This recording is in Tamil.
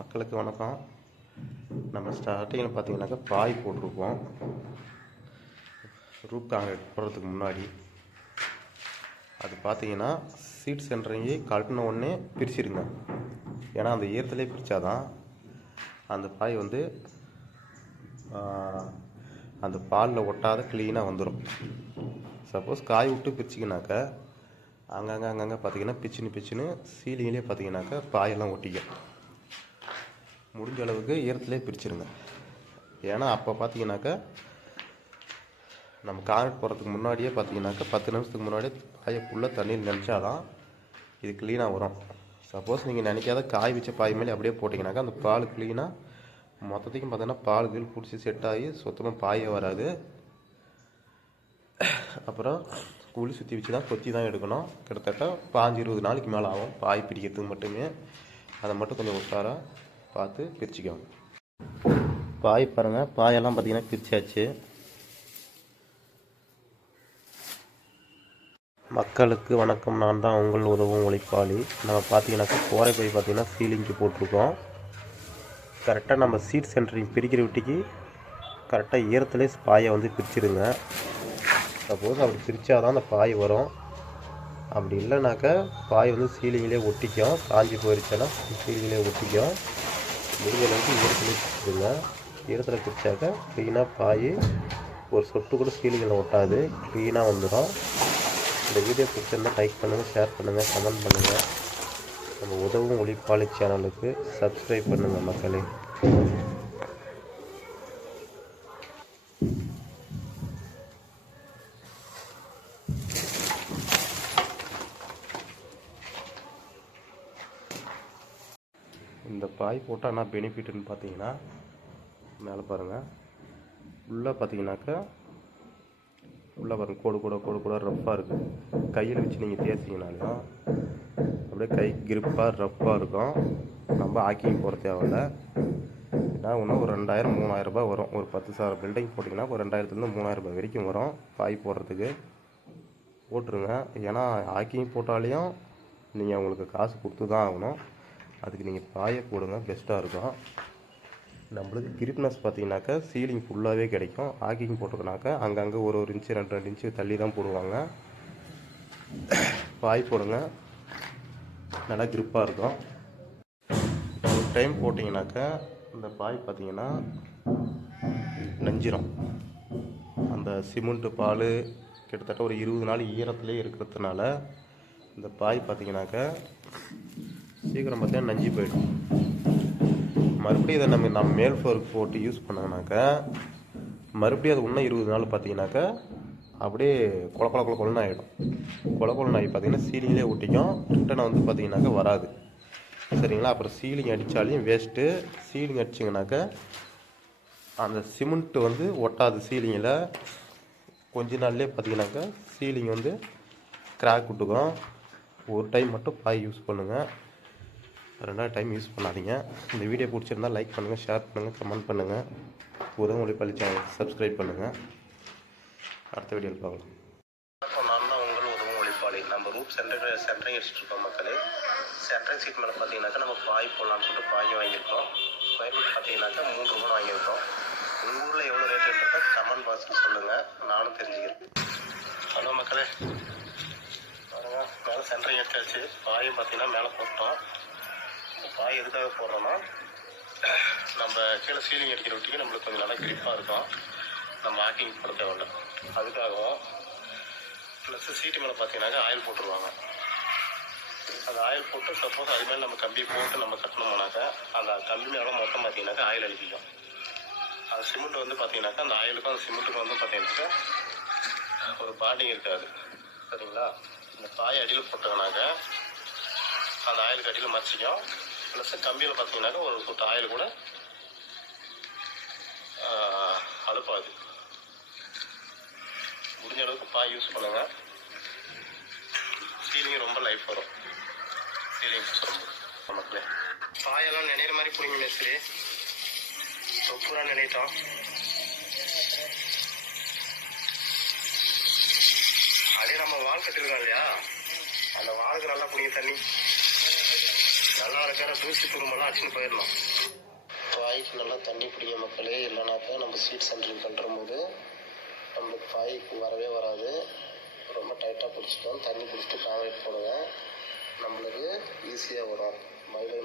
மக்களுக்கு வணக்கம். நம்ம ஸ்டார்டிங்கில் பார்த்தீங்கன்னாக்கா பாய் போட்டிருப்போம். ரூப் காங்கிரீட் போடுறதுக்கு முன்னாடி அது பார்த்தீங்கன்னா சீட் சென்டரிங்கி கழட்டின உடனே பிரிச்சிருங்க. ஏன்னா அந்த ஈரத்துலேயே பிரித்தாதான் அந்த பாய் வந்து அந்த பாலில் ஒட்டாத க்ளீனாக வந்துடும். சப்போஸ் காய் விட்டு பிரிச்சிங்கனாக்கா அங்கங்கே பார்த்தீங்கன்னா பிச்சுன்னு சீலிங்லேயே பார்த்தீங்கன்னாக்கா பாயெல்லாம் ஒட்டிக்கும். முடிஞ்ச அளவுக்கு ஈரத்துலேயே பிரிச்சுருங்க. ஏன்னா அப்போ பார்த்தீங்கன்னாக்கா நம்ம காங்கிரீட் போடுறதுக்கு முன்னாடியே பார்த்தீங்கன்னாக்கா 10 நிமிஷத்துக்கு முன்னாடியே பாயை ஃபுல்லாக தண்ணியில் நினச்சாதான் இது க்ளீனாக வரும். சப்போஸ் நீங்கள் நினைக்காத காய் வச்ச பாய் மேலே அப்படியே போட்டிங்கனாக்கா அந்த பால் க்ளீனாக மொத்தத்துக்கும் பார்த்தீங்கன்னா பால் கீழ் பிடிச்சி செட் ஆகி சுத்தமாக பாயே வராது. அப்புறம் குழி சுற்றி வச்சு தான் கொத்தி தான் எடுக்கணும். கிட்டத்தட்ட 15-20 நாளைக்கு மேலே ஆகும் பாய் பிரிக்கிறதுக்கு மட்டுமே. அதை மட்டும் கொஞ்சம் உஷாராக பார்த்து பிரிச்சுக்கோங்க. பாய் பாருங்கள், பாயெல்லாம் பார்த்தீங்கன்னா பிரிச்சாச்சு. மக்களுக்கு வணக்கம். நான் தான் உங்கள் உதவும் உழைப்பாளி. நம்ம பார்த்தீங்கன்னாக்கா கோரை பை பார்த்தீங்கன்னா சீலிங்க்கு போட்டிருக்கோம். கரெக்டாக நம்ம சீட் சென்டரிங் பிரிக்கிற விட்டிக்கு கரெக்டாக ஈரத்துலேயே பாயை வந்து பிரிச்சுருங்க. சப்போஸ் அப்படி பிரித்தாதான் அந்த பாய் வரும். அப்படி இல்லைனாக்கா பாய் வந்து சீலிங்கிலே ஒட்டிக்கும். காஞ்சி போயிடுச்சுன்னா சீலிங்கிலே ஒட்டிக்கும். முடிஞ்ச அளவுக்கு ஈரத்துலேயே பிரிச்சுருங்க. ஈரத்தில் பிரித்தாக்கா க்ளீனாக பாய் ஒரு சொட்டு கூட சீலிங்கில் ஒட்டாது, க்ளீனாக வந்துடும். இந்த வீடியோ பிடிச்சிருந்தால் லைக் பண்ணுங்கள், ஷேர் பண்ணுங்கள், கமெண்ட் பண்ணுங்கள். நம்ம உதவும் ஒளிப்பாளி சேனலுக்கு சப்ஸ்கிரைப் பண்ணுங்கள் மக்களே. இந்த பாய் போட்டால் என்ன பெனிஃபிட்னு பார்த்தீங்கன்னா, மேலே பாருங்கள், உள்ளே பார்த்தீங்கன்னாக்கா உள்ளே பாருங்கள் கோடு கூட ரஃப்பாக இருக்குது. கையில் வச்சு நீங்கள் தேய்ச்சிங்கனாலும் அப்படியே கை கிரிப்பாக ரஃப்பாக இருக்கும். நம்ம ஆக்கிங் போட தேவையில்ல. ஏன்னா இன்னும் ஒரு 2000-3000 ரூபாய் வரும். ஒரு 10,000 பில்டிங் போட்டிங்கன்னா ஒரு 2000-3000 ரூபாய் வரைக்கும் வரும் பாய் போடுறதுக்கு. போட்டுருங்க. ஏன்னா ஆக்கிங் போட்டாலையும் நீங்கள் அவங்களுக்கு காசு கொடுத்து தான் ஆகணும். அதுக்கு நீங்கள் பாயை போடுங்க, பெஸ்ட்டாக இருக்கும். நம்மளுக்கு கிரிப்னஸ் பார்த்தீங்கன்னாக்கா சீலிங் ஃபுல்லாகவே கிடைக்கும். ஆக்கிங் போட்டிருக்கனாக்கா அங்கங்கே ஒரு இன்ச்சு 2 இன்ச்சு தள்ளி தான் போடுவாங்க. பாய் போடுங்க, நல்லா கிரிப்பாக இருக்கும். ஒரு டைம் போட்டிங்கனாக்கா இந்த பாய் பார்த்தீங்கன்னா நஞ்சிரும். அந்த சிமெண்ட்டு பால் கிட்டத்தட்ட ஒரு 20 நாள் ஈரத்துலேயே இருக்கிறதுனால இந்த பாய் பார்த்தீங்கன்னாக்கா சீக்கிரம் பார்த்தீங்கன்னா நஞ்சி போயிடும். மறுபடியும் இதை நம்ம மேல் ஃப்ளோருக்கு போட்டு யூஸ் பண்ணோம்னாக்கா மறுபடியும் அது இன்னும் 20 நாள் பார்த்தீங்கன்னாக்கா அப்படியே கொலன்னு ஆகிடும். கொலன்னு ஆகி பார்த்தீங்கன்னா சீலிங்லேயே ஒட்டிக்கும். ரிட்டனை வந்து பார்த்தீங்கன்னாக்கா வராது. சரிங்களா? அப்புறம் சீலிங் அடித்தாலையும் வேஸ்ட்டு. சீலிங் அடிச்சிங்கனாக்கா அந்த சிமெண்ட்டு வந்து ஒட்டாது சீலிங்கில். கொஞ்ச நாள்லேயே பார்த்தீங்கன்னாக்கா சீலிங் வந்து கிராக் விட்டுக்கும். ஒரு டைம் மட்டும் பாய் யூஸ் பண்ணுங்கள், 2வது டைம் யூஸ் பண்ணாதீங்க. இந்த வீடியோ பிடிச்சிருந்தால் லைக் பண்ணுங்கள், ஷேர் பண்ணுங்கள், கமெண்ட் பண்ணுங்கள். உதவும் ஒளிப்பாளி சேனல் சப்ஸ்கிரைப் பண்ணுங்கள். அடுத்த வீடியோவில் பார்க்கலாம். நான் தான் உங்கள் உதவும் ஒளிப்பாளி. நம்ம ரூப் சென்டரிங் வச்சுருக்கோம் மக்களே. சென்டரிங் சீட் மேலே பார்த்தீங்கன்னாக்கா நம்ம பாய் போடலான்னு சொல்லிட்டு பாய் வாங்கியிருக்கோம். ஸ்கொயர் ஃபீட் பார்த்தீங்கன்னாக்கா 3 ரூபா வாங்கியிருக்கோம். உங்கள் ஊரில் எவ்வளோ ரேட்டுன்றத கமெண்ட் பாக்ஸில் சொல்லுங்கள், நானும் தெரிஞ்சுக்கிறேன். ஹலோ மக்களே, பாருங்கள், மேலே சென்டரிங் எடுத்தாச்சு. பாயும் பார்த்தீங்கன்னா மேலே போட்டோம். பாய் எதுக்காக போடுறோன்னா நம்ம கீழே சீலிங் அடிக்கிற விட்டிக்கு நம்மளுக்கு கொஞ்சம் நல்லா கிரிப்பாக இருக்கும். நம்ம ஆக்கிங் போட தேவையில்ல, அதுக்காகவும். ப்ளஸ் சீட்டு மேலே பார்த்தீங்கன்னாக்கா ஆயில் போட்டுருவாங்க. அந்த ஆயில் போட்டு சப்போஸ் அது மேலே நம்ம கம்பி போட்டு நம்ம கட்டணும்னாக்கா அந்த கம்பி மேலே மொத்தம் பார்த்தீங்கன்னாக்கா ஆயில் அடிக்கும். அது சிமெண்ட் வந்து பார்த்தீங்கன்னாக்கா அந்த ஆயிலுக்கும் அந்த சிமெண்ட்டுக்கும் வந்து பார்த்தீங்கன்னாக்கா ஒரு பாண்டிங் இருக்காது. சரிங்களா? இந்த பாய் அடியில் போட்டோம்னாக்கா அந்த ஆயிலுக்கு அடியில் மறைச்சிக்கும். ப்ளஸ் கம்பியில் பார்த்தீங்கன்னாக்கா ஒரு சொட்டு ஆயில் கூட அழுப்பாது. முடிஞ்ச அளவுக்கு பாய் யூஸ் பண்ணுங்கள். சீலிங் ரொம்ப லைஃப் வரும். சீலிங் சொல்லும்போது மக்களே, பாயெல்லாம் நினைக்கிற மாதிரி பிடிங்க மேஸ்திரி. தொப்புலாம் நினைத்தோம். அதே நம்ம வால் கட்டிருக்கோம் இல்லையா, அந்த வாளுக்கு நல்லா பிடிங்க தண்ணி. நல்லா இருக்கிற தூசி துரும்பெல்லாம் அடிச்சுன்னு போயிடணும். பாய்க்கு நல்லா தண்ணி பிடிக்க மக்களே, இல்லைனாக்கா நம்ம சீட் சென்டரிங் பண்ணுற போது நம்மளுக்கு பாய்க்கு வரவே வராது. ரொம்ப டைட்டாக பிடிச்சிட்டோம். தண்ணி பிடிச்சிட்டு காங்கிரீட் போடுங்க, நம்மளுக்கு ஈஸியாக வரும். மயிலை